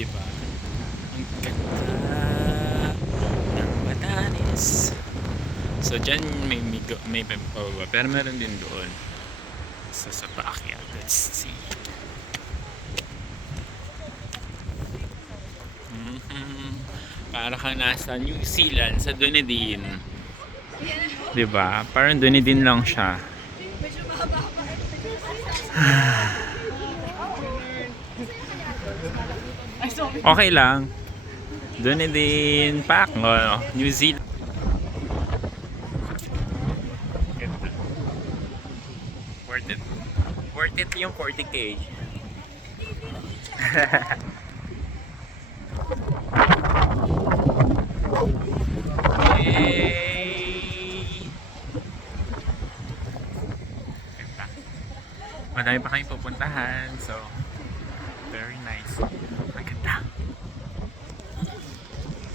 Di ba? Ang ganda ng Batanes. So dyan may pababa, pero meron din doon sa paakyat. Let's see. Para kang nasa New Zealand sa Dunedin. 'Di ba? Parang Dunedin lang siya. Okay lang. Dunedin, Pac, no? New Zealand. Worth it. Worth it yung 40k. Yay! Madami pa kayong pupuntahan. So,